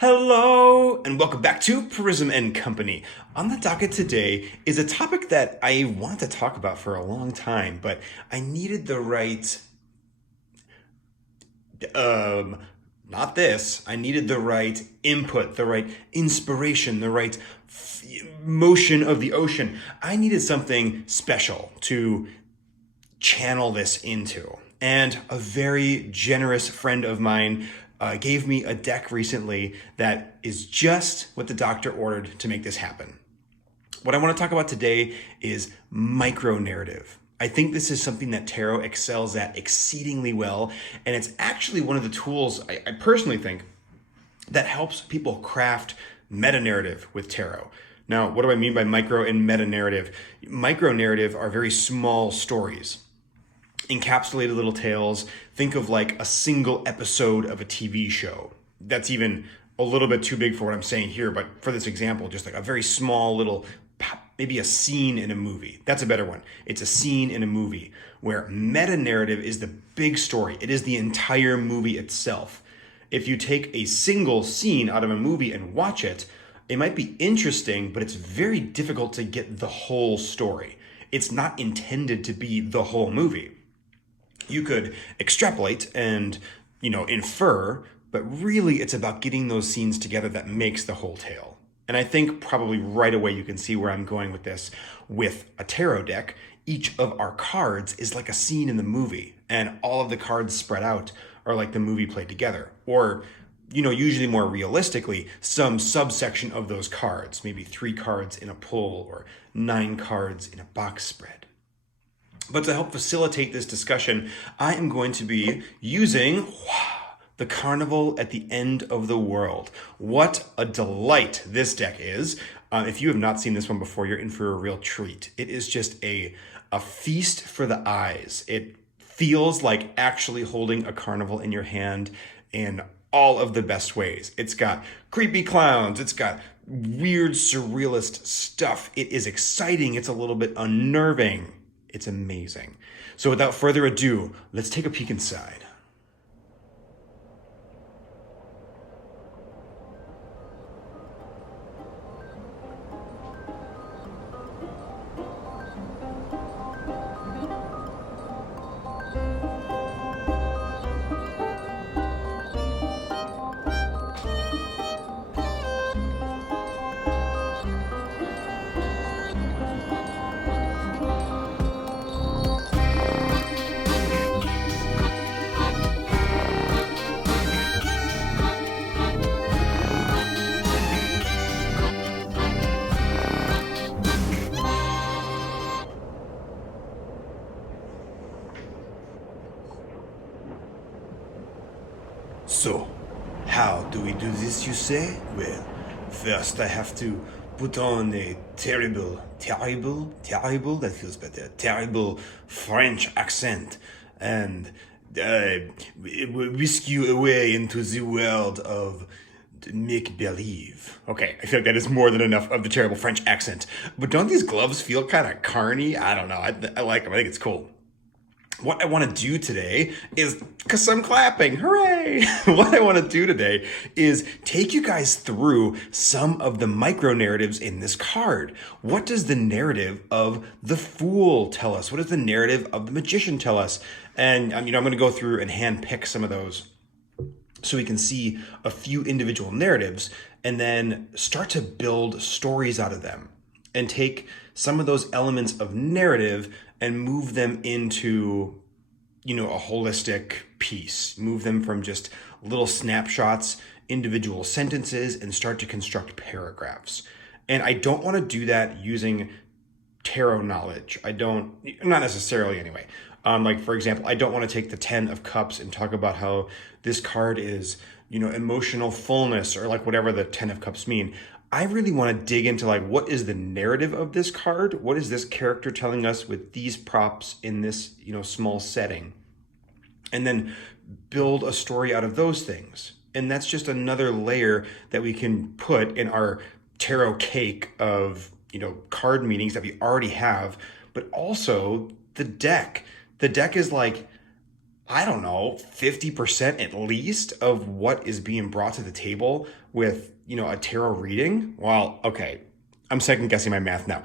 Hello and welcome back to Prism and Company. On the docket today is a topic that I wanted to talk about for a long time, but I needed the right um not this. I needed the right input, the right inspiration, the right motion of the ocean. I needed something special to channel this into. And a very generous friend of mine gave me a deck recently that is just what the doctor ordered to make this happen. What I want to talk about today is micro narrative. I think this is something that tarot excels at exceedingly well, and it's actually one of the tools I personally think that helps people craft meta narrative with tarot. Now, what do I mean by micro and meta narrative? Micro narrative are very small stories, encapsulated little tales. Think of like a single episode of a TV show. That's even a little bit too big for what I'm saying here, but for this example, just like a very small little, maybe a scene in a movie. That's a better one. It's a scene in a movie where meta narrative is the big story. It is the entire movie itself. If you take a single scene out of a movie and watch it, it might be interesting, but it's very difficult to get the whole story. It's not intended to be the whole movie. You could extrapolate and, infer, but really it's about getting those scenes together that makes the whole tale. And I think probably right away you can see where I'm going with this. With a tarot deck, each of our cards is like a scene in the movie, and all of the cards spread out are like the movie played together. Or, usually more realistically, some subsection of those cards, maybe 3 cards in a pull or 9 cards in a box spread. But to help facilitate this discussion, I am going to be using the Carnival at the End of the World. What a delight this deck is. If you have not seen this one before, you're in for a real treat. It is just a feast for the eyes. It feels like actually holding a carnival in your hand in all of the best ways. It's got creepy clowns. It's got weird surrealist stuff. It is exciting. It's a little bit unnerving. It's amazing. So without further ado, let's take a peek inside. So, how do we do this, you say? Well, first I have to put on a terrible, that feels better, terrible French accent and whisk you away into the world of make-believe. Okay, I feel like that is more than enough of the terrible French accent. But don't these gloves feel kind of carny? I don't know. I like them. I think it's cool. What I want to do today is, because I'm clapping, hooray! What I want to do today is take you guys through some of the micro narratives in this card. What does the narrative of the Fool tell us? What does the narrative of the Magician tell us? And I'm going to go through and hand pick some of those so we can see a few individual narratives and then start to build stories out of them and take some of those elements of narrative and move them into, a holistic piece. Move them from just little snapshots, individual sentences, and start to construct paragraphs. And I don't want to do that using tarot knowledge. Not necessarily anyway. Like, for example, I don't want to take the 10 of Cups and talk about how this card is, emotional fullness, or like whatever the 10 of Cups mean. I really want to dig into like, what is the narrative of this card? What is this character telling us with these props in this, small setting? And then build a story out of those things. And that's just another layer that we can put in our tarot cake of, card meanings that we already have, but also the deck. The deck is like I don't know, 50% at least of what is being brought to the table with, a tarot reading. Well, okay, I'm second guessing my math now.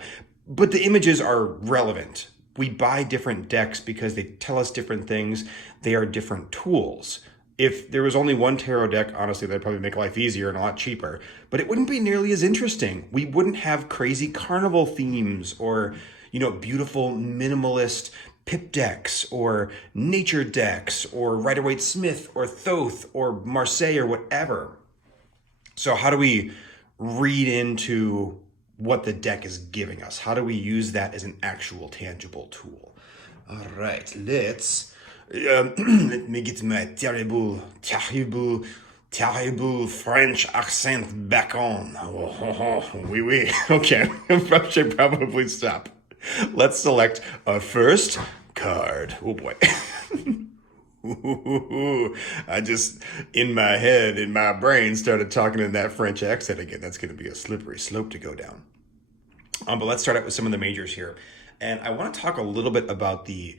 But the images are relevant. We buy different decks because they tell us different things. They are different tools. If there was only one tarot deck, honestly, that'd probably make life easier and a lot cheaper, but it wouldn't be nearly as interesting. We wouldn't have crazy carnival themes or, beautiful minimalist pip decks or nature decks or Rider-Waite-Smith or Thoth or Marseille or whatever. So how do we read into what the deck is giving us? How do we use that as an actual tangible tool? All right, let me get my terrible French accent back on. Oui, oui. Okay, I should probably stop. Let's select a first card. Oh boy. I just, in my brain, started talking in that French accent again. That's going to be a slippery slope to go down. But let's start out with some of the majors here. And I want to talk a little bit about the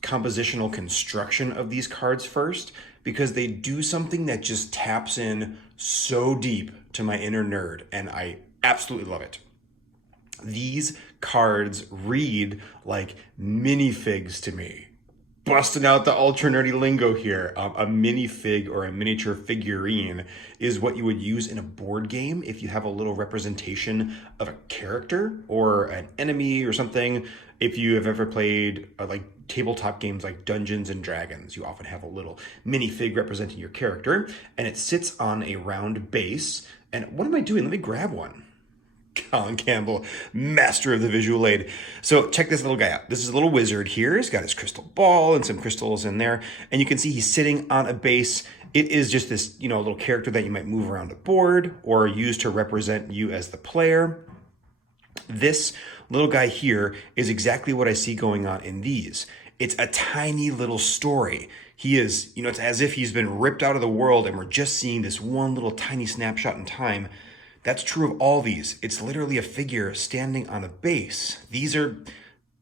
compositional construction of these cards first, because they do something that just taps in so deep to my inner nerd, and I absolutely love it. These cards read like minifigs to me. Busting out the ultra nerdy lingo here. A minifig or a miniature figurine is what you would use in a board game if you have a little representation of a character or an enemy or something. If you have ever played like tabletop games like Dungeons and Dragons, you often have a little minifig representing your character, and it sits on a round base. And what am I doing? Let me grab one. Colin Campbell, master of the visual aid. So check this little guy out. This is a little wizard here. He's got his crystal ball and some crystals in there. And you can see he's sitting on a base. It is just this, little character that you might move around a board or use to represent you as the player. This little guy here is exactly what I see going on in these. It's a tiny little story. He is, it's as if he's been ripped out of the world and we're just seeing this one little tiny snapshot in time. That's true of all these. It's literally a figure standing on a base. These are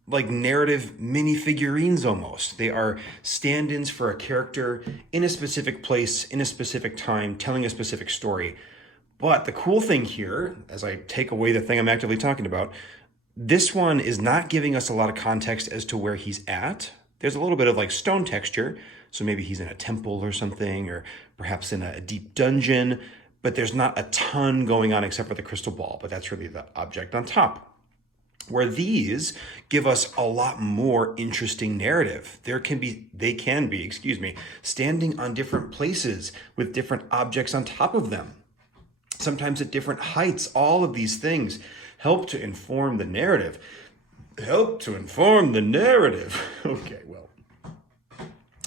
like narrative mini figurines almost. They are stand-ins for a character in a specific place, in a specific time, telling a specific story. But the cool thing here, as I take away the thing I'm actively talking about, this one is not giving us a lot of context as to where he's at. There's a little bit of like stone texture. So maybe he's in a temple or something, or perhaps in a deep dungeon. But there's not a ton going on except for the crystal ball, but that's really the object on top. Where these give us a lot more interesting narrative. They can be, standing on different places with different objects on top of them. Sometimes at different heights. All of these things help to inform the narrative. Okay, well.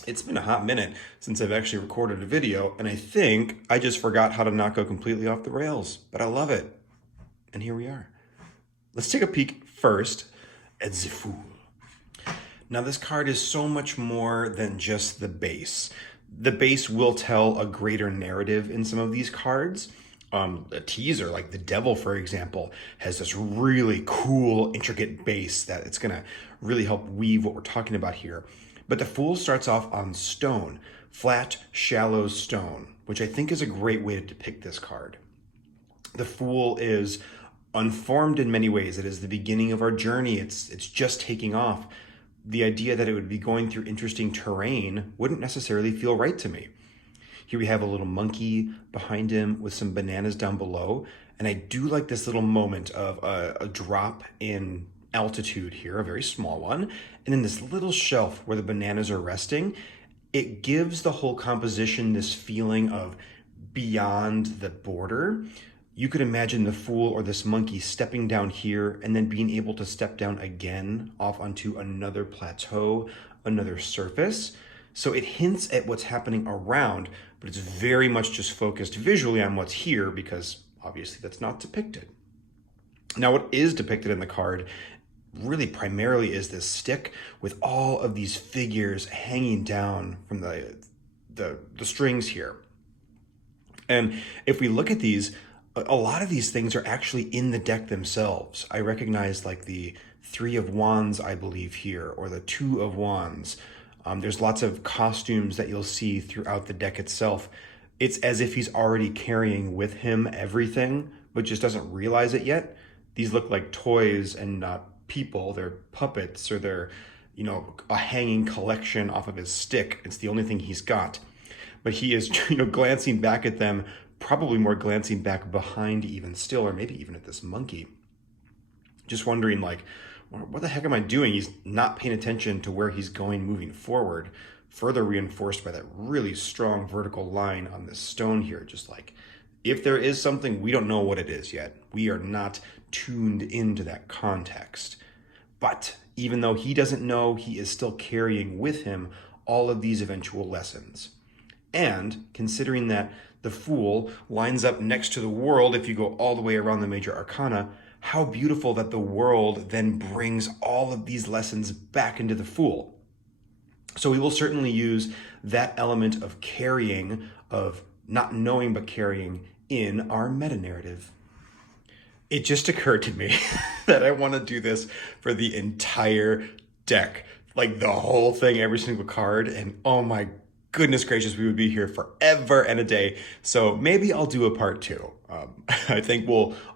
It's been a hot minute since I've actually recorded a video, and I think I just forgot how to not go completely off the rails, but I love it. And here we are. Let's take a peek first at the Fool. Now, this card is so much more than just the base. The base will tell a greater narrative in some of these cards. A teaser, like the Devil, for example, has this really cool, intricate base that it's going to really help weave what we're talking about here. But the Fool starts off on stone, flat, shallow stone, which I think is a great way to depict this card. The Fool is unformed in many ways. It is the beginning of our journey. It's just taking off. The idea that it would be going through interesting terrain wouldn't necessarily feel right to me. Here we have a little monkey behind him with some bananas down below. And I do like this little moment of a drop in altitude here, a very small one, and then this little shelf where the bananas are resting. It gives the whole composition this feeling of beyond the border. You could imagine the Fool or this monkey stepping down here and then being able to step down again off onto another plateau, another surface. So it hints at what's happening around, but it's very much just focused visually on what's here because obviously that's not depicted. Now, what is depicted in the card really primarily is this stick with all of these figures hanging down from the strings here. And if we look at these, a lot of these things are actually in the deck themselves. I recognize like the 3 of Wands, I believe here, or the 2 of Wands. There's lots of costumes that you'll see throughout the deck itself. It's as if he's already carrying with him everything, but just doesn't realize it yet. These look like toys and not people. They're puppets, or they're, a hanging collection off of his stick. It's the only thing he's got. But he is, glancing back at them, probably more glancing back behind even still, or maybe even at this monkey. Just wondering, like, what the heck am I doing? He's not paying attention to where he's going moving forward, further reinforced by that really strong vertical line on this stone here. Just like, if there is something, we don't know what it is yet. We are not tuned into that context. But even though he doesn't know, he is still carrying with him all of these eventual lessons. And considering that the Fool lines up next to the World, if you go all the way around the major arcana, how beautiful that the World then brings all of these lessons back into the Fool. So we will certainly use that element of carrying, of not knowing but carrying, in our meta-narrative. It just occurred to me that I want to do this for the entire deck. Like the whole thing, every single card, and oh my goodness gracious, we would be here forever and a day. So maybe I'll do a part 2. I think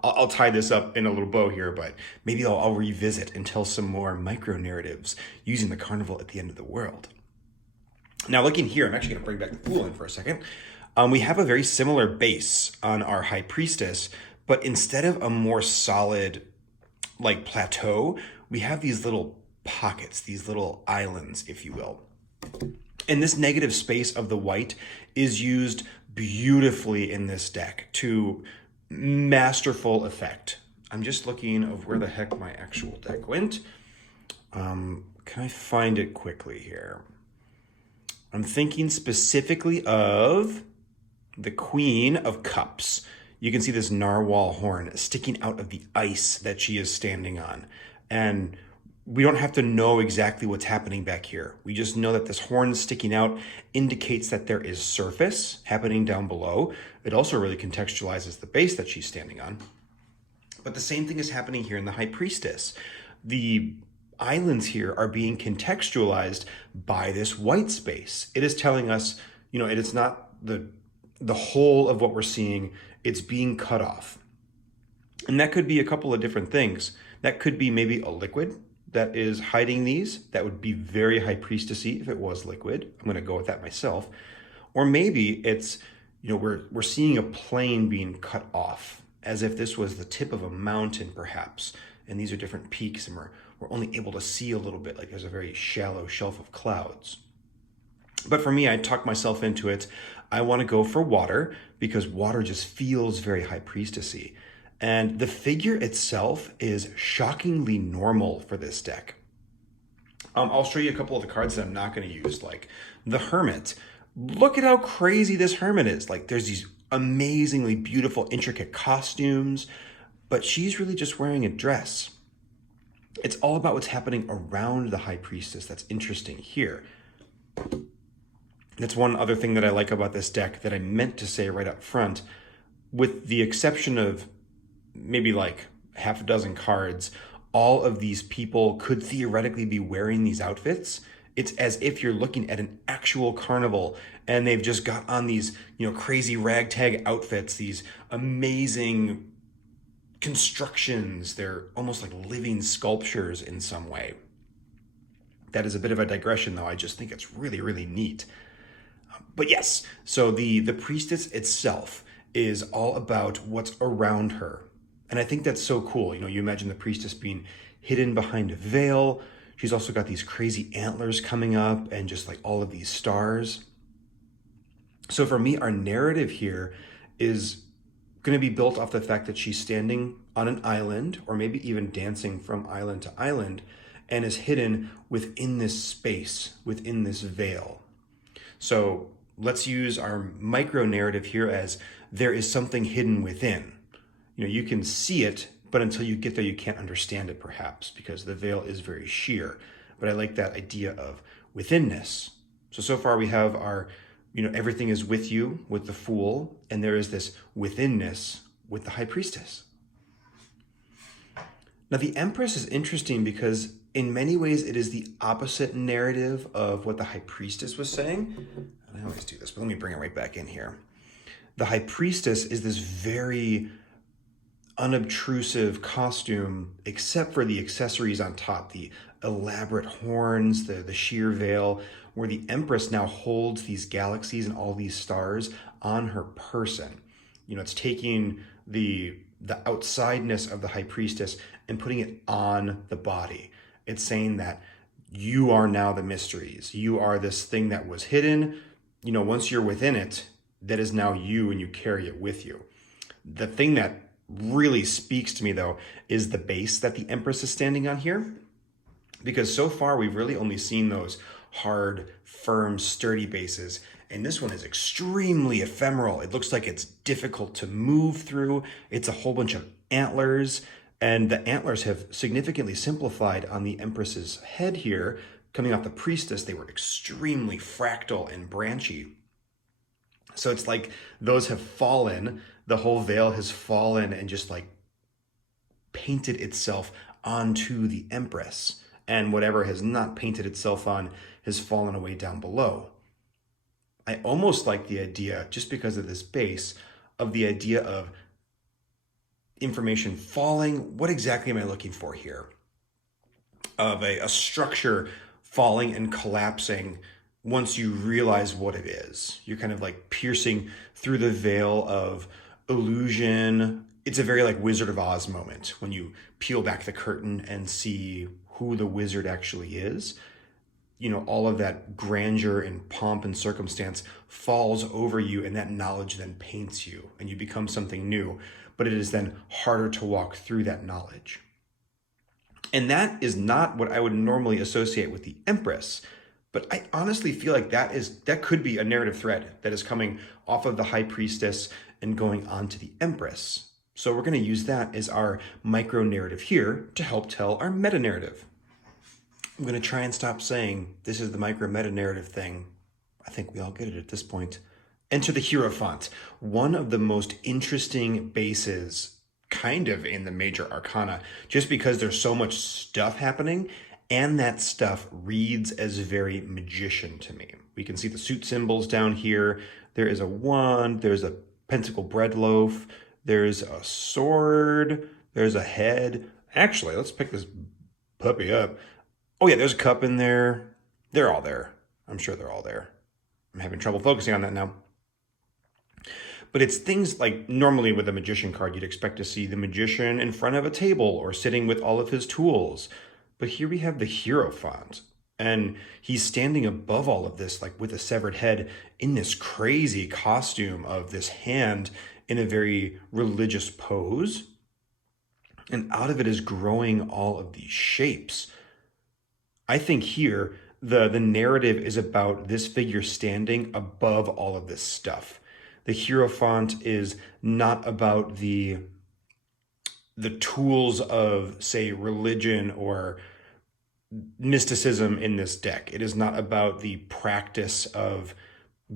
I'll tie this up in a little bow here, but maybe I'll revisit and tell some more micro narratives using the Carnival at the end of the world. Now looking here, I'm actually going to bring back the Fool in for a second. We have a very similar base on our High Priestess, but instead of a more solid like plateau, we have these little pockets, these little islands, if you will. And this negative space of the white is used beautifully in this deck to masterful effect. I'm just looking of where the heck my actual deck went. Can I find it quickly here? I'm thinking specifically of the Queen of Cups. You can see this narwhal horn sticking out of the ice that she is standing on. And we don't have to know exactly what's happening back here. We just know that this horn sticking out indicates that there is surface happening down below. It also really contextualizes the base that she's standing on. But the same thing is happening here in the High Priestess. The islands here are being contextualized by this white space. It is telling us, it is not the whole of what we're seeing. It's being cut off. And that could be a couple of different things. That could be maybe a liquid that is hiding these. That would be very High Priestessy if it was liquid. I'm going to go with that myself. Or maybe it's, we're seeing a plane being cut off, as if this was the tip of a mountain perhaps. And these are different peaks, and we're only able to see a little bit, like there's a very shallow shelf of clouds. But for me, I talked myself into it. I want to go for water because water just feels very High Priestessy. And the figure itself is shockingly normal for this deck. I'll show you a couple of the cards that I'm not going to use, like the Hermit. Look at how crazy this Hermit is. Like there's these amazingly beautiful, intricate costumes, but she's really just wearing a dress. It's all about what's happening around the High Priestess that's interesting here. That's one other thing that I like about this deck that I meant to say right up front. With the exception of maybe like half a dozen cards, all of these people could theoretically be wearing these outfits. It's as if you're looking at an actual carnival and they've just got on these, crazy ragtag outfits, these amazing constructions. They're almost like living sculptures in some way. That is a bit of a digression though. I just think it's really, really neat. But yes, so the priestess itself is all about what's around her. And I think that's so cool. You imagine the priestess being hidden behind a veil. She's also got these crazy antlers coming up and just like all of these stars. So for me, our narrative here is going to be built off the fact that she's standing on an island, or maybe even dancing from island to island, and is hidden within this space, within this veil. So let's use our micro narrative here as there is something hidden within. You can see it, but until you get there, you can't understand it perhaps, because the veil is very sheer. But I like that idea of withinness. So far we have our, everything is with you with the Fool, and there is this withinness with the High Priestess. Now, the Empress is interesting because in many ways it is the opposite narrative of what the High Priestess was saying. And I always do this, but let me bring it right back in here. The High Priestess is this very unobtrusive costume, except for the accessories on top, the elaborate horns, the sheer veil, where the Empress now holds these galaxies and all these stars on her person. You know, it's taking the outsideness of the High Priestess and putting it on the body. It's saying that you are now the mysteries. You are this thing that was hidden. You know, once you're within it, that is now you, and you carry it with you. The thing that really speaks to me, though, is the base that the Empress is standing on here. Because so far, we've really only seen those hard, firm, sturdy bases. And this one is extremely ephemeral. It looks like it's difficult to move through. It's a whole bunch of antlers. And the antlers have significantly simplified on the Empress's head here. Coming off the Priestess, they were extremely fractal and branchy. So it's like those have fallen, the whole veil has fallen and just like painted itself onto the Empress. And whatever has not painted itself on has fallen away down below. I almost like the idea, just because of this base, of the idea of information falling. What exactly am I looking for here? Of a structure falling and collapsing once you realize what it is. You're kind of like piercing through the veil of illusion. It's a very like Wizard of Oz moment when you peel back the curtain and see who the wizard actually is. You know, all of that grandeur and pomp and circumstance falls over you, and that knowledge then paints you, and you become something new. But it is then harder to walk through that knowledge. And that is not what I would normally associate with the Empress. But I honestly feel like that could be a narrative thread that is coming off of the High Priestess and going on to the Empress. So we're going to use that as our micro narrative here to help tell our meta narrative. I'm going to try and stop saying this is the micro meta narrative thing. I think we all get it at this point. Enter the Hierophant, one of the most interesting bases kind of in the major arcana, just because there's so much stuff happening, and that stuff reads as very magician to me. We can see the suit symbols down here. There is a wand, there's a pentacle bread loaf, there's a sword, there's a head. Actually, let's pick this puppy up. Oh yeah, there's a cup in there. They're all there. I'm sure they're all there. I'm having trouble focusing on that now. But it's things like normally with a magician card, you'd expect to see the magician in front of a table or sitting with all of his tools. But here we have the Hierophant, and he's standing above all of this, like with a severed head in this crazy costume of this hand in a very religious pose. And out of it is growing all of these shapes. I think here, the narrative is about this figure standing above all of this stuff. The Hierophant is not about the tools of, say, religion or mysticism in this deck. It is not about the practice of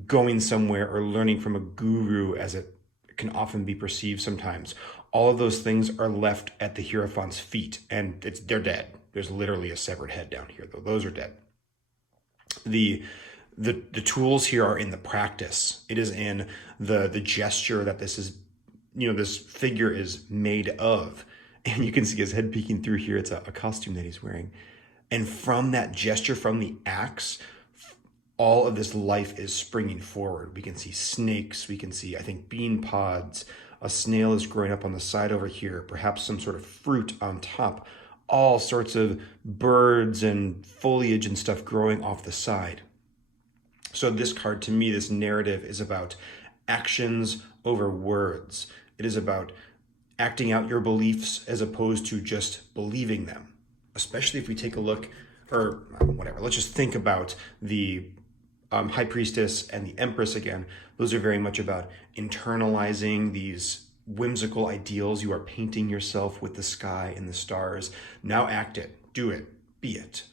going somewhere or learning from a guru, as it can often be perceived sometimes. All of those things are left at the Hierophant's feet, and they're dead. There's literally a severed head down here, though. Those are dead. The tools here are in the practice. It is in the gesture that this is, this figure is made of. And you can see his head peeking through here. It's a costume that he's wearing. And from that gesture, from the axe, all of this life is springing forward. We can see snakes. We can see, I think, bean pods. A snail is growing up on the side over here. Perhaps some sort of fruit on top. All sorts of birds and foliage and stuff growing off the side. So this card, to me, this narrative is about actions over words. It is about acting out your beliefs as opposed to just believing them. Especially if we take a look, or whatever, let's just think about the High Priestess and the Empress again. Those are very much about internalizing these whimsical ideals. You are painting yourself with the sky and the stars. Now act it, do it, be it.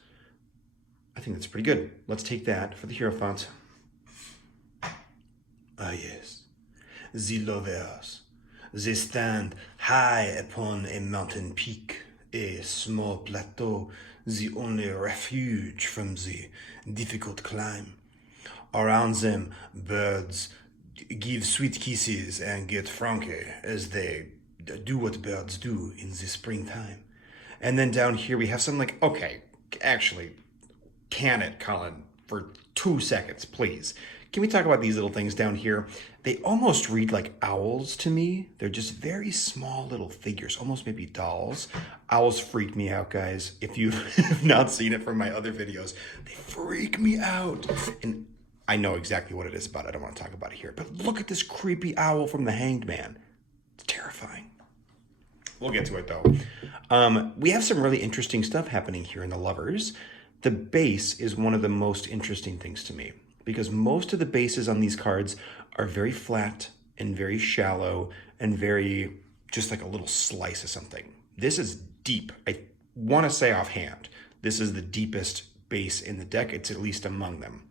I think that's pretty good. Let's take that for the Hierophant. Ah yes, the lovers. They stand high upon a mountain peak, a small plateau, the only refuge from the difficult climb. Around them, birds give sweet kisses and get franky as they do what birds do in the springtime. And then down here we have something like, okay, actually, can it, Colin, for 2 seconds, please. Can we talk about these little things down here? They almost read like owls to me. They're just very small little figures, almost maybe dolls. Owls freak me out, guys. If you have not seen it from my other videos, they freak me out. And I know exactly what it is about. I don't want to talk about it here. But look at this creepy owl from The Hanged Man. It's terrifying. We'll get to it, though. We have some really interesting stuff happening here in the Lovers. The base is one of the most interesting things to me, because most of the bases on these cards are very flat and very shallow and very just like a little slice of something. This is deep. I want to say offhand, this is the deepest base in the deck. It's at least among them.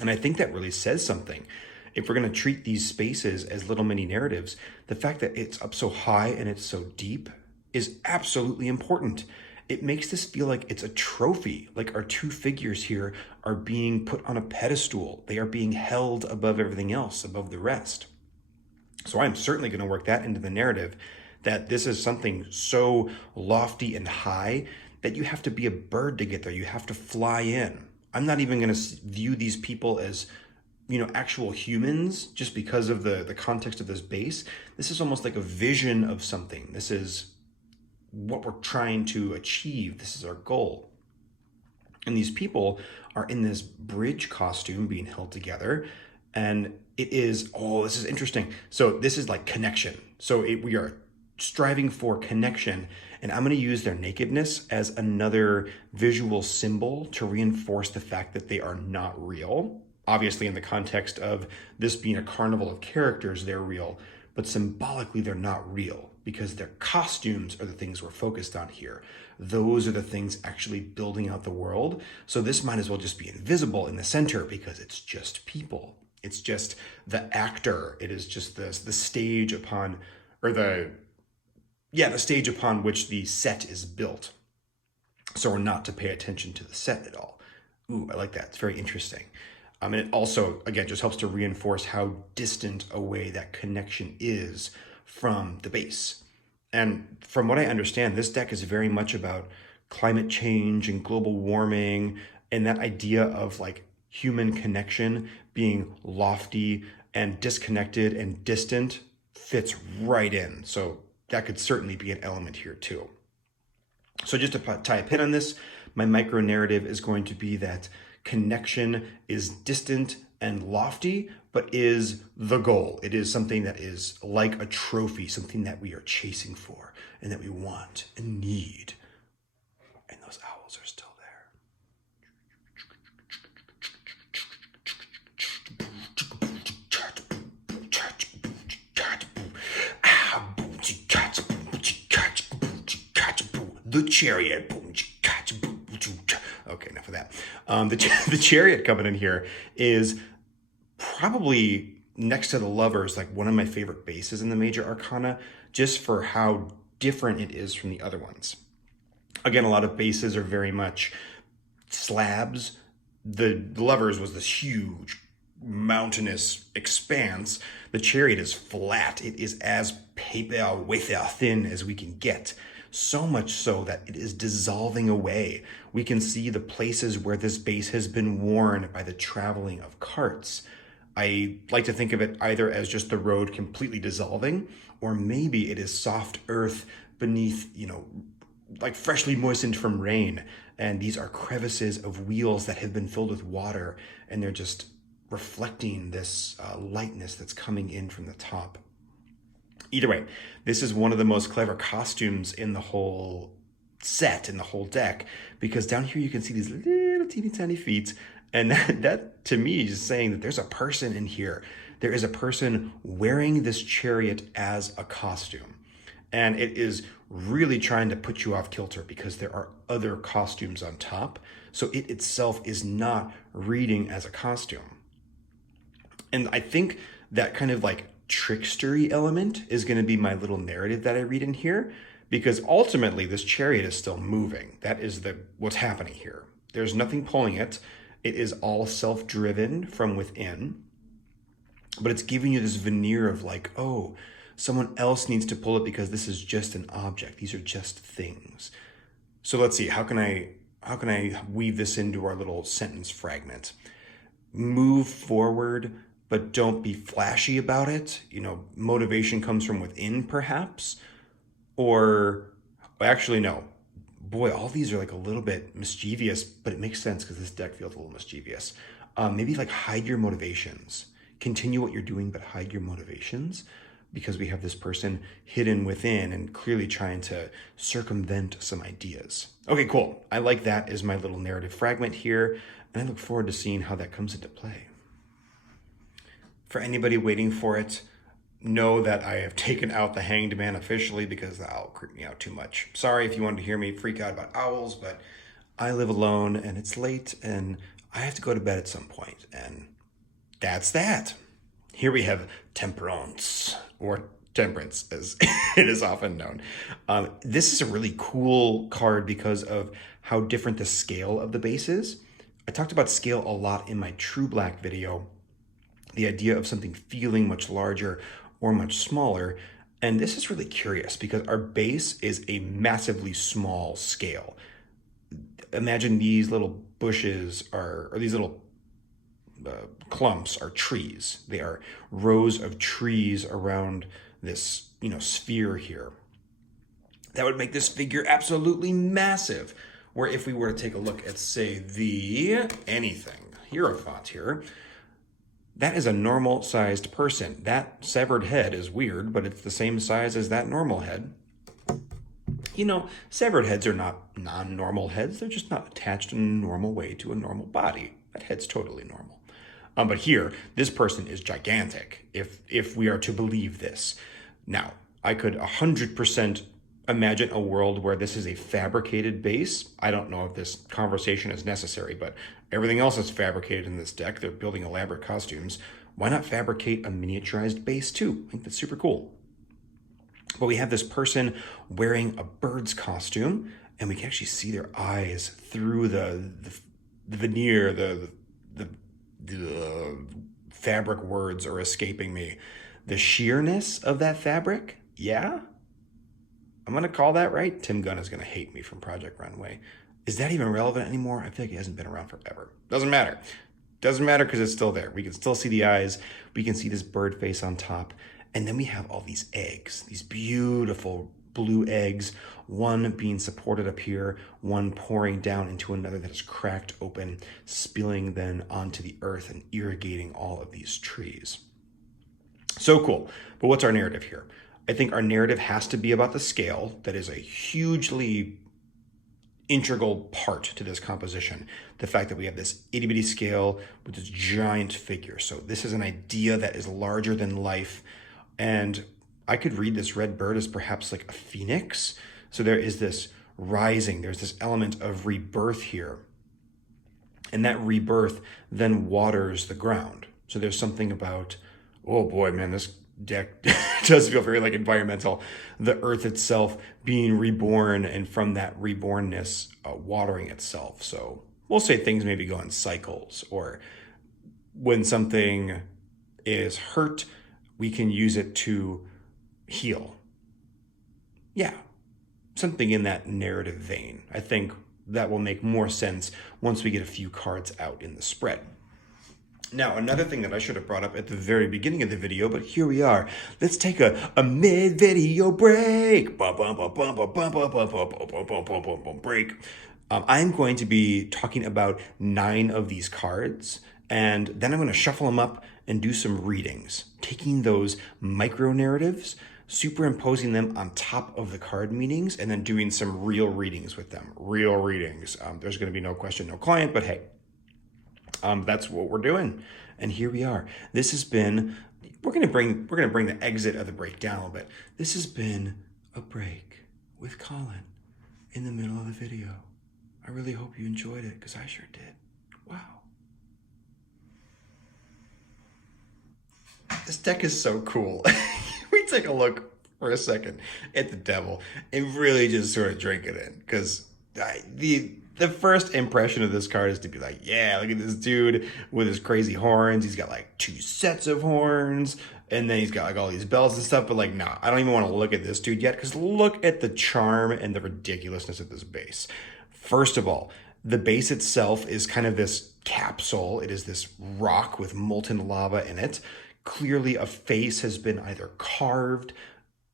And I think that really says something. If we're going to treat these spaces as little mini narratives, the fact that it's up so high and it's so deep is absolutely important. It makes this feel like it's a trophy, like our two figures here are being put on a pedestal. They are being held above everything else, above the rest. So I'm certainly going to work that into the narrative, that this is something so lofty and high that you have to be a bird to get there. You have to fly in. I'm not even going to view these people as, actual humans just because of the context of this base. This is almost like a vision of something. This is what we're trying to achieve. This is our goal. And these people are in this bridge costume being held together. And it is, this is interesting. So this is like connection. So we are striving for connection. And I'm going to use their nakedness as another visual symbol to reinforce the fact that they are not real. Obviously, in the context of this being a carnival of characters, they're real. But symbolically, they're not real because their costumes are the things we're focused on here. Those are the things actually building out the world. So this might as well just be invisible in the center because it's just people. It's just the actor. It is just the stage upon, or the stage upon which the set is built. So we're not to pay attention to the set at all. Ooh, I like that. It's very interesting. And it also, again, just helps to reinforce how distant away that connection is from the base. And from what I understand, this deck is very much about climate change and global warming and that idea of like human connection being lofty and disconnected and distant fits right in. So that could certainly be an element here too. So just to tie a pin on this, my micro narrative is going to be that connection is distant and lofty, but is the goal. It is something that is like a trophy, something that we are chasing for and that we want and need. And those owls are still there. The chariot. Okay, enough of that. The chariot coming in here is probably next to the Lovers, like one of my favorite bases in the major arcana, just for how different it is from the other ones. Again, a lot of bases are very much slabs. The Lovers was this huge mountainous expanse. The chariot is flat. It is as paper wafer thin as we can get. So much so that it is dissolving away. We can see the places where this base has been worn by the traveling of carts. I like to think of it either as just the road completely dissolving, or maybe it is soft earth beneath, like freshly moistened from rain. And these are crevices of wheels that have been filled with water, and they're just reflecting this lightness that's coming in from the top. Either way, this is one of the most clever costumes in the whole set, in the whole deck, because down here you can see these little teeny tiny feet, and that to me is saying that there's a person in here. There is a person wearing this chariot as a costume, and it is really trying to put you off kilter because there are other costumes on top, so it itself is not reading as a costume. And I think that kind of like trickstery element is going to be my little narrative that I read in here, because ultimately this chariot is still moving. That is what's happening here. There's nothing pulling it. It is all self-driven from within, but it's giving you this veneer of like, oh, someone else needs to pull it because this is just an object. These are just things. So let's see, how can I weave this into our little sentence fragment? Move forward, but don't be flashy about it. You know, motivation comes from within, perhaps. Or actually, no. Boy, all these are like a little bit mischievous, but it makes sense because this deck feels a little mischievous. Maybe like hide your motivations. Continue what you're doing, but hide your motivations, because we have this person hidden within and clearly trying to circumvent some ideas. Okay, cool. I like that as my little narrative fragment here, and I look forward to seeing how that comes into play. For anybody waiting for it, know that I have taken out the Hanged Man officially because the owl creeped me out too much. Sorry if you wanted to hear me freak out about owls, but I live alone and it's late and I have to go to bed at some point, and that's that. Here we have Temperance, or Temperance as it is often known. This is a really cool card because of how different the scale of the base is. I talked about scale a lot in my True Black video, the idea of something feeling much larger or much smaller. And this is really curious because our base is a massively small scale. Imagine these little bushes or these little clumps are trees. They are rows of trees around this, sphere here. That would make this figure absolutely massive. Where if we were to take a look at, say, the anything Hierophant here, that is a normal sized person. That severed head is weird, but it's the same size as that normal head. Severed heads are not non-normal heads. They're just not attached in a normal way to a normal body. That head's totally normal. But here, this person is gigantic, if we are to believe this. Now, I could 100% imagine a world where this is a fabricated base. I don't know if this conversation is necessary, but everything else is fabricated in this deck. They're building elaborate costumes. Why not fabricate a miniaturized base too? I think that's super cool. But we have this person wearing a bird's costume, and we can actually see their eyes through the veneer, the fabric words are escaping me. The sheerness of that fabric, yeah? I'm gonna call that right. Tim Gunn is gonna hate me from Project Runway. Is that even relevant anymore? I feel like it hasn't been around forever. Doesn't matter. Doesn't matter because it's still there. We can still see the eyes. We can see this bird face on top. And then we have all these eggs, these beautiful blue eggs, one being supported up here, one pouring down into another that is cracked open, spilling then onto the earth and irrigating all of these trees. So cool. But what's our narrative here? I think our narrative has to be about the scale. That is a hugely integral part to this composition. The fact that we have this itty-bitty scale with this giant figure. So this is an idea that is larger than life. And I could read this red bird as perhaps like a phoenix. So there is this rising, there's this element of rebirth here. And that rebirth then waters the ground. So there's something about, oh boy, man, this deck does feel very like environmental. The earth itself being reborn, and from that rebornness, watering itself. So we'll say things maybe go in cycles, or when something is hurt, we can use it to heal. Yeah, something in that narrative vein. I think that will make more sense once we get a few cards out in the spread. Now, another thing that I should have brought up at the very beginning of the video, but here we are. Let's take a mid-video break. Break. I'm going to be talking about 9 of these cards, and then I'm going to shuffle them up and do some readings, taking those micro narratives, superimposing them on top of the card meanings, and then doing some real readings with them. Real readings. There's going to be no question, no client, but hey, that's what we're doing. And here we are. This has been, we're going to bring the exit of the break down a little bit. This has been a break with Colin in the middle of the video. I really hope you enjoyed it, because I sure did. Wow. This deck is so cool. We take a look for a second at the devil and really just sort of drink it in. Because the first impression of this card is to be like, yeah, look at this dude with his crazy horns. He's got like 2 sets of horns. And then he's got like all these bells and stuff. But like, nah, I don't even want to look at this dude yet. Because look at the charm and the ridiculousness of this base. First of all, the base itself is kind of this capsule. It is this rock with molten lava in it. Clearly a face has been either carved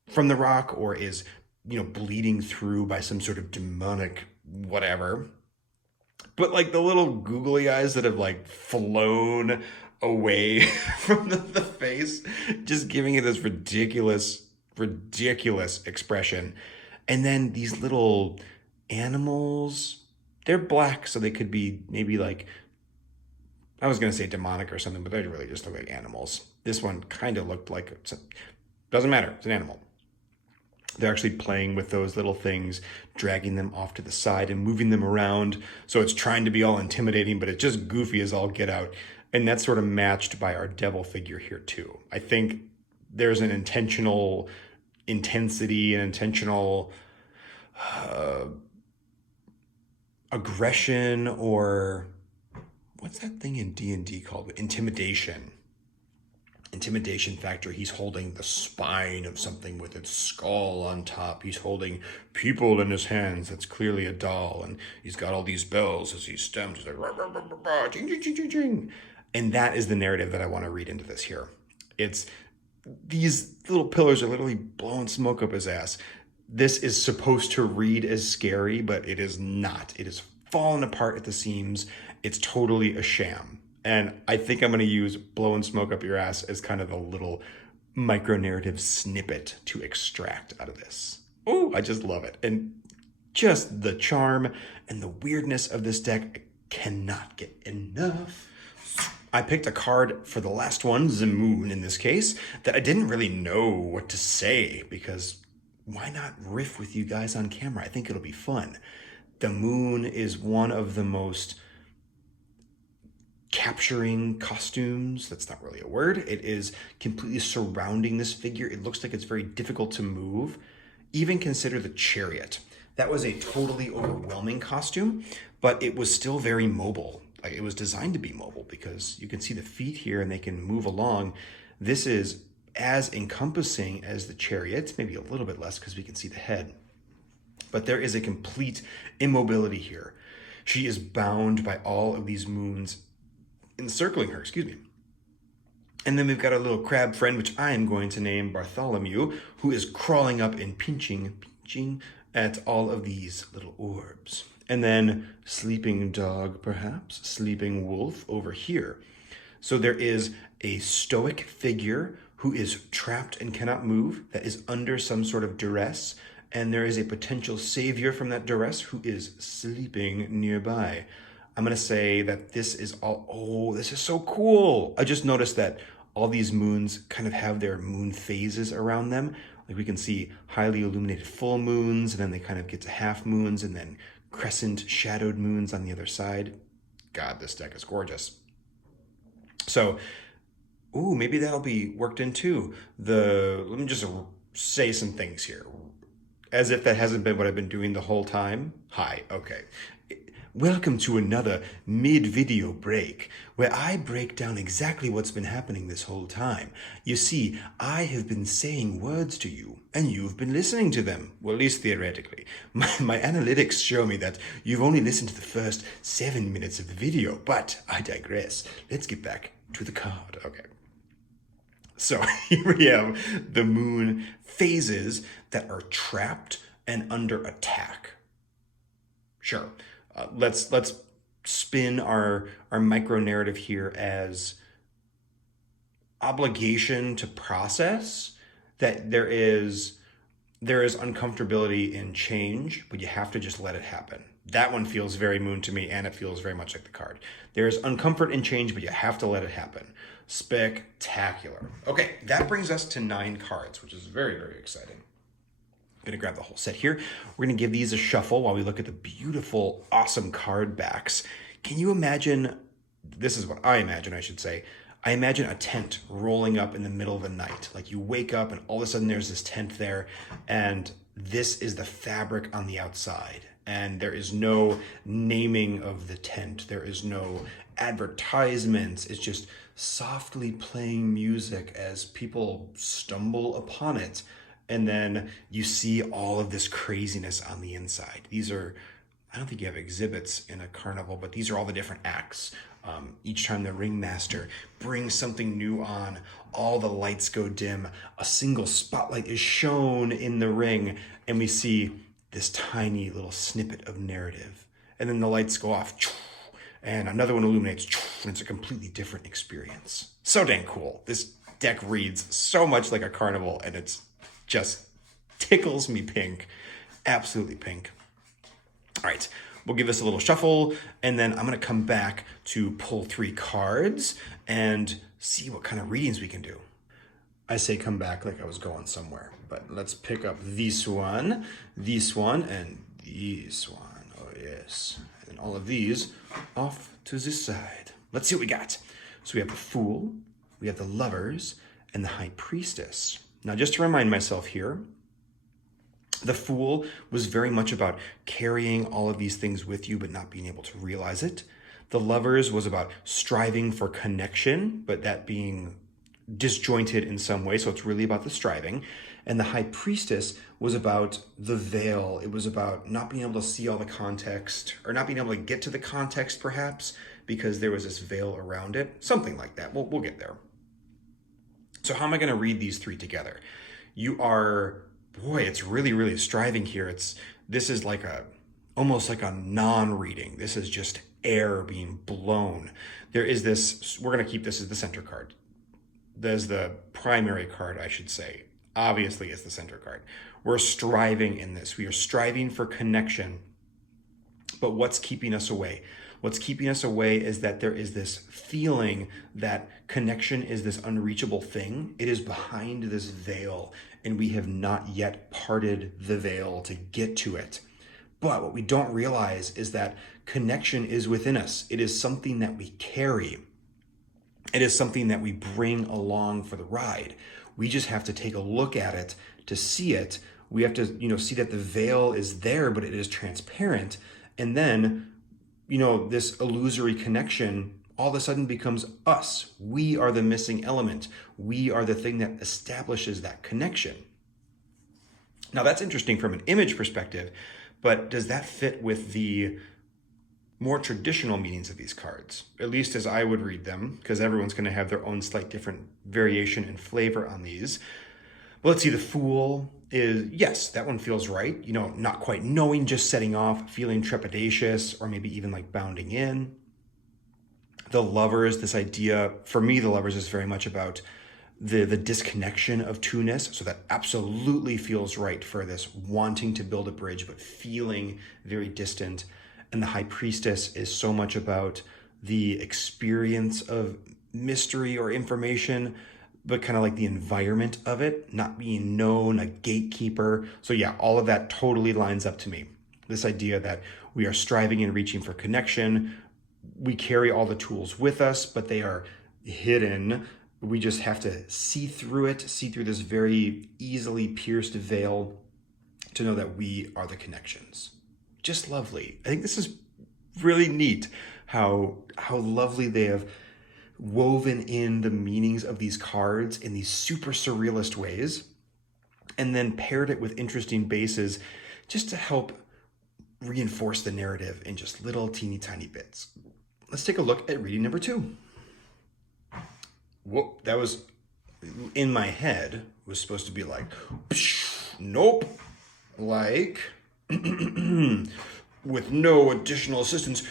from the rock or is, bleeding through by some sort of demonic whatever. But like the little googly eyes that have like flown away from the face, just giving it this ridiculous expression. And then these little animals, they're black, so they could be maybe like, I was going to say demonic or something, but they really just look like animals. This one kind of looked like, doesn't matter, it's an animal. They're actually playing with those little things, dragging them off to the side and moving them around. So it's trying to be all intimidating, but it's just goofy as all get out. And that's sort of matched by our devil figure here too. I think there's an intentional intensity and intentional aggression, or what's that thing in D&D called? Intimidation factor. He's holding the spine of something with its skull on top. He's holding people in his hands. That's clearly a doll. And he's got all these bells as he stems. He's like, rah, rah, rah, rah, rah, ching, ching, ching, ching, ching. And that is the narrative that I want to read into this here. It's these little pillars are literally blowing smoke up his ass. This is supposed to read as scary, but it is not. It is falling apart at the seams. It's totally a sham. And I think I'm going to use blowing smoke up your ass as kind of a little micro-narrative snippet to extract out of this. Oh, I just love it. And just the charm and the weirdness of this deck, I cannot get enough. I picked a card for the last one, the Moon in this case, that I didn't really know what to say, because why not riff with you guys on camera? I think it'll be fun. The Moon is one of the most capturing costumes. That's not really a word. It is completely surrounding this figure. It looks like it's very difficult to move. Even consider the Chariot. That was a totally overwhelming costume, but it was still very mobile. Like, it was designed to be mobile because you can see the feet here and they can move along. This is as encompassing as the Chariot, maybe a little bit less because we can see the head. But there is a complete immobility here. She is bound by all of these moons encircling her, And then we've got our little crab friend, which I am going to name Bartholomew, who is crawling up and pinching at all of these little orbs. And then sleeping dog, perhaps, sleeping wolf over here. So there is a stoic figure who is trapped and cannot move, that is under some sort of duress. And there is a potential savior from that duress who is sleeping nearby. I'm going to say that this is all, oh, this is so cool. I just noticed that all these moons kind of have their moon phases around them. Like we can see highly illuminated full moons, and then they kind of get to half moons, and then crescent shadowed moons on the other side. God, this deck is gorgeous. So, ooh, maybe that'll be worked into let me just say some things here. As if that hasn't been what I've been doing the whole time. Hi, okay. Welcome to another mid-video break, where I break down exactly what's been happening this whole time. You see, I have been saying words to you, and you've been listening to them. Well, at least theoretically. My analytics show me that you've only listened to the first 7 minutes of the video, but I digress. Let's get back to the card. Okay. So here we have the moon phases that are trapped and under attack. Sure. Let's spin our micro narrative here as obligation to process that there is uncomfortability in change, but you have to just let it happen. That one feels very moon to me, and it feels very much like the card. There is uncomfort in change, but you have to let it happen. Spectacular. Okay, that brings us to 9 cards, which is very, very exciting. I'm going to grab the whole set here. We're going to give these a shuffle while we look at the beautiful, awesome card backs. Can you imagine, this is what I imagine, I should say, I imagine a tent rolling up in the middle of the night. Like you wake up and all of a sudden there's this tent there, and this is the fabric on the outside. And there is no naming of the tent. There is no advertisements. It's just softly playing music as people stumble upon it. And then you see all of this craziness on the inside. These are, I don't think you have exhibits in a carnival, but these are all the different acts. Each time the ringmaster brings something new on, all the lights go dim. A single spotlight is shown in the ring, and we see this tiny little snippet of narrative. And then the lights go off, and another one illuminates, and it's a completely different experience. So dang cool. This deck reads so much like a carnival, and it's just tickles me pink. Absolutely pink. All right, we'll give this a little shuffle, and then I'm going to come back to pull 3 cards and see what kind of readings we can do. I say come back like I was going somewhere, but let's pick up this one, and this one. Oh, yes. And all of these off to this side. Let's see what we got. So we have the Fool, we have the Lovers, and the High Priestess. Now, just to remind myself here, the Fool was very much about carrying all of these things with you, but not being able to realize it. The Lovers was about striving for connection, but that being disjointed in some way. So it's really about the striving. And the High Priestess was about the veil. It was about not being able to see all the context, or not being able to get to the context, perhaps, because there was this veil around it. Something like that. We'll get there. So how am I going to read these 3 together? You are, boy, it's really, really striving here. This is like almost like a non-reading. This is just air being blown. There is this, we're going to keep this as the center card. There's the primary card, I should say. Obviously, it's the center card. We're striving in this. We are striving for connection. But what's keeping us away? What's keeping us away is that there is this feeling that connection is this unreachable thing. It is behind this veil, and we have not yet parted the veil to get to it. But what we don't realize is that connection is within us. It is something that we carry. It is something that we bring along for the ride. We just have to take a look at it to see it. We have to, see that the veil is there, but it is transparent. And then, this illusory connection all of a sudden becomes us. We are the missing element. We are the thing that establishes that connection. Now that's interesting from an image perspective, but does that fit with the more traditional meanings of these cards, at least as I would read them, because everyone's going to have their own slight different variation and flavor on these. Well, let's see, the Fool is, yes, that one feels right. Not quite knowing, just setting off, feeling trepidatious, or maybe even like bounding in. The Lovers, this idea, for me, the Lovers is very much about the disconnection of two-ness. So that absolutely feels right for this wanting to build a bridge, but feeling very distant. And the High Priestess is so much about the experience of mystery or information, but kind of like the environment of it, not being known, a gatekeeper. So yeah, all of that totally lines up to me. This idea that we are striving and reaching for connection. We carry all the tools with us, but they are hidden. We just have to see through it, see through this very easily pierced veil to know that we are the connections. Just lovely. I think this is really neat how lovely they have woven in the meanings of these cards in these super surrealist ways, and then paired it with interesting bases just to help reinforce the narrative in just little teeny tiny bits. Let's take a look at reading number 2. Whoa, that was in my head was supposed to be like, nope, like with no additional assistance.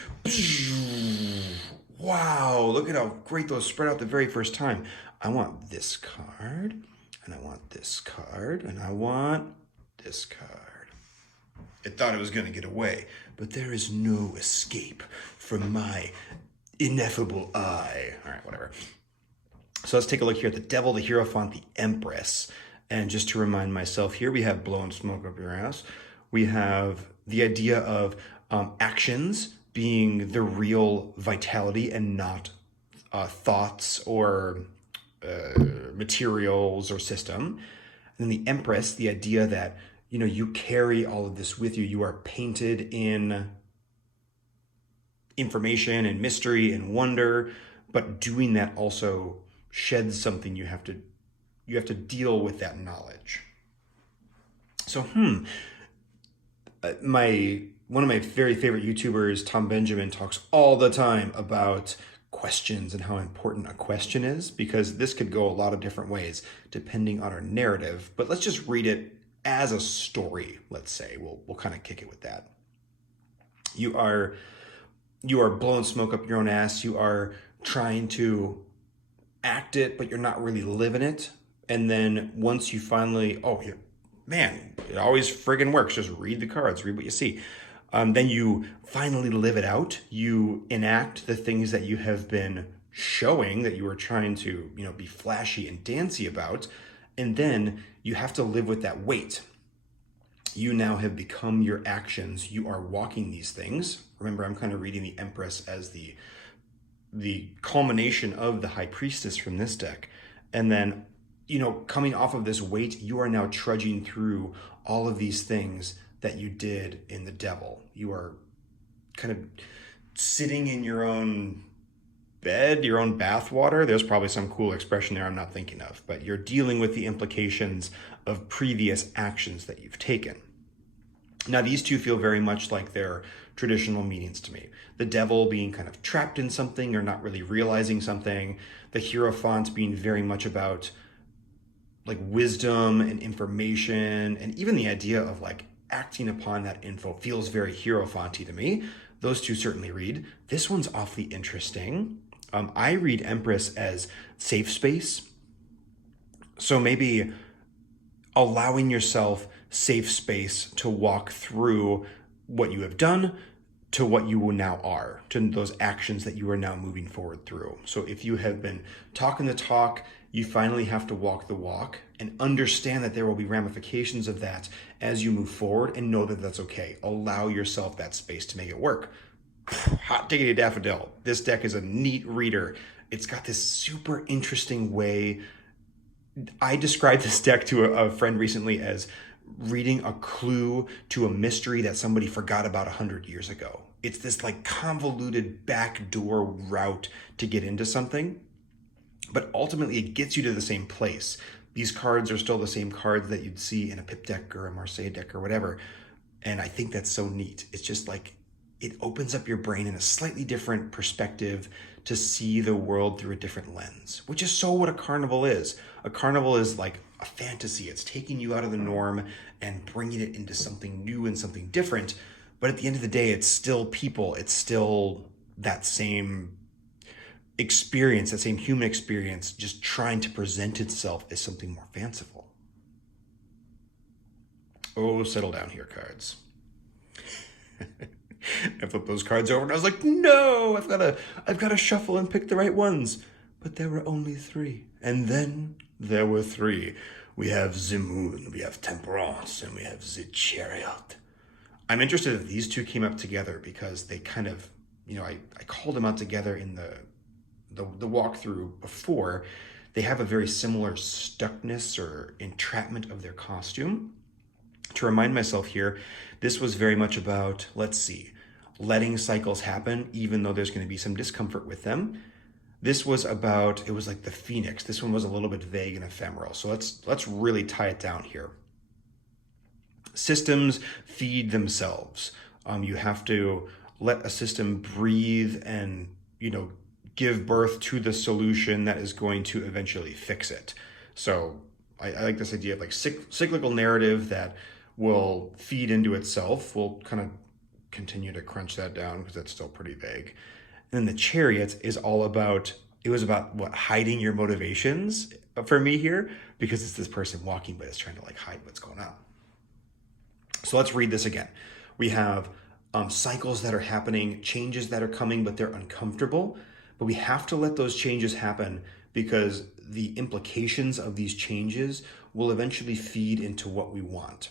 Wow, look at how great those spread out the very first time. I want this card, and I want this card, and I want this card. It thought it was going to get away, but there is no escape from my ineffable eye. All right, whatever. So let's take a look here at the Devil, the Hierophant, the Empress. And just to remind myself here, we have blowing smoke up your ass. We have the idea of actions being the real vitality and not thoughts or materials or system. And then the Empress, the idea that, you carry all of this with you. You are painted in information and mystery and wonder, but doing that also sheds something. You have to deal with that knowledge. So, one of my very favorite YouTubers, Tom Benjamin, talks all the time about questions and how important a question is, because this could go a lot of different ways depending on our narrative. But let's just read it as a story. Let's say we'll kind of kick it with that. You are blowing smoke up your own ass. You are trying to act it, but you're not really living it. And then once you finally, man, it always friggin' works. Just read the cards, read what you see. Then you finally live it out. You enact the things that you have been showing that you were trying to, be flashy and dancy about. And then you have to live with that weight. You now have become your actions. You are walking these things. Remember, I'm kind of reading the Empress as the culmination of the High Priestess from this deck. And then, coming off of this weight, you are now trudging through all of these things that you did in the Devil. You are kind of sitting in your own bed, your own bathwater. There's probably some cool expression there I'm not thinking of, but you're dealing with the implications of previous actions that you've taken. Now, these two feel very much like their traditional meanings to me. The Devil being kind of trapped in something or not really realizing something. The Hierophant being very much about like wisdom and information, and even the idea of like acting upon that info feels very Hierophant-y to me. Those two certainly read. This one's awfully interesting. I read Empress as safe space. So maybe allowing yourself safe space to walk through what you have done to what you now are, to those actions that you are now moving forward through. So if you have been talking the talk, you finally have to walk the walk and understand that there will be ramifications of that as you move forward, and know that that's okay. Allow yourself that space to make it work. Hot diggity daffodil. This deck is a neat reader. It's got this super interesting way. I described this deck to a friend recently as reading a clue to a mystery that somebody forgot about 100 years ago. It's this like convoluted backdoor route to get into something, but ultimately it gets you to the same place. These cards are still the same cards that you'd see in a Pip deck or a Marseille deck or whatever. And I think that's so neat. It's just like, it opens up your brain in a slightly different perspective to see the world through a different lens, which is so what a carnival is. A carnival is like a fantasy. It's taking you out of the norm and bringing it into something new and something different. But at the end of the day, it's still people. It's still that same experience, that same human experience, just trying to present itself as something more fanciful. Oh, settle down here, cards. I flipped those cards over and I was like, no, I've got to shuffle and pick the right ones. But there were only three. And then there were three. We have the Moon, we have Temperance, and we have the Chariot. I'm interested that these two came up together because they kind of, I called them out together in the walkthrough before. They have a very similar stuckness or entrapment of their costume. To remind myself here, this was very much about, letting cycles happen, even though there's going to be some discomfort with them. This was about, it was like the Phoenix. This one was a little bit vague and ephemeral. So let's really tie it down here. Systems feed themselves. You have to let a system breathe and, give birth to the solution that is going to eventually fix it. So I like this idea of like cyclical narrative that will feed into itself. We'll kind of continue to crunch that down because that's still pretty vague. And then the Chariot is all about, it was about what, hiding your motivations for me here, because it's this person walking, but it's trying to like hide what's going on. So let's read this again. We have cycles that are happening, changes that are coming, but they're uncomfortable. But we have to let those changes happen because the implications of these changes will eventually feed into what we want.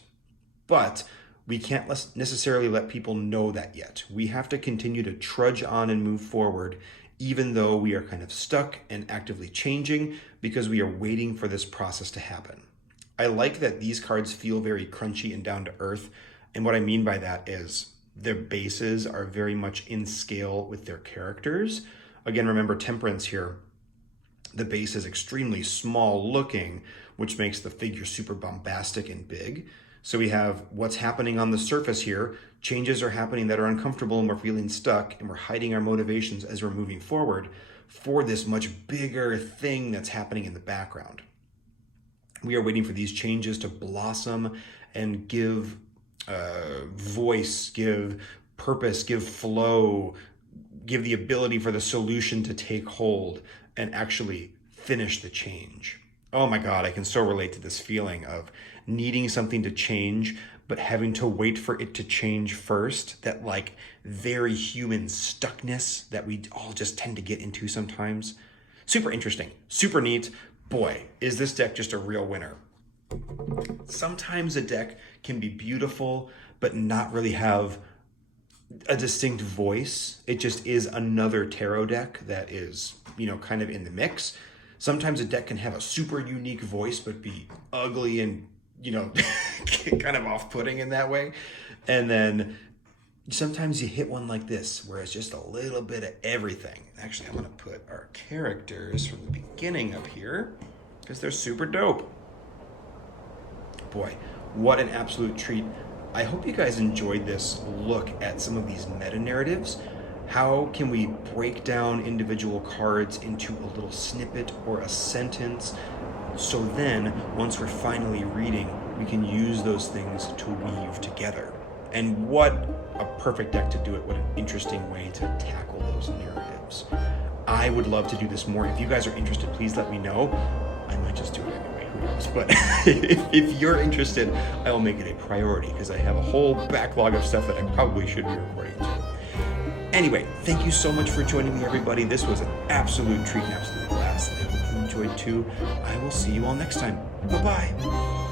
But we can't necessarily let people know that yet. We have to continue to trudge on and move forward, even though we are kind of stuck and actively changing because we are waiting for this process to happen. I like that these cards feel very crunchy and down to earth. And what I mean by that is their bases are very much in scale with their characters. Again, remember Temperance here. The base is extremely small looking, which makes the figure super bombastic and big. So we have what's happening on the surface here. Changes are happening that are uncomfortable and we're feeling stuck and we're hiding our motivations as we're moving forward for this much bigger thing that's happening in the background. We are waiting for these changes to blossom and give voice, give purpose, give flow, give the ability for the solution to take hold and actually finish the change. Oh my God, I can so relate to this feeling of needing something to change, but having to wait for it to change first. That like very human stuckness that we all just tend to get into sometimes. Super interesting, super neat. Boy, is this deck just a real winner. Sometimes a deck can be beautiful, but not really have a distinct voice. It just is another tarot deck that is, kind of in the mix. Sometimes a deck can have a super unique voice, but be ugly and, kind of off-putting in that way. And then sometimes you hit one like this, where it's just a little bit of everything. Actually, I'm going to put our characters from the beginning up here because they're super dope. Boy, what an absolute treat. I hope you guys enjoyed this look at some of these meta-narratives. How can we break down individual cards into a little snippet or a sentence? So then, once we're finally reading, we can use those things to weave together. And what a perfect deck to do it. What an interesting way to tackle those narratives. I would love to do this more. If you guys are interested, please let me know. I might just do it anyway, who knows? But if you're interested, I'll make it a priority because I have a whole backlog of stuff that I probably should be recording too. Anyway, thank you so much for joining me, everybody. This was an absolute treat and absolute blast. I hope you enjoyed too. I will see you all next time. Bye-bye.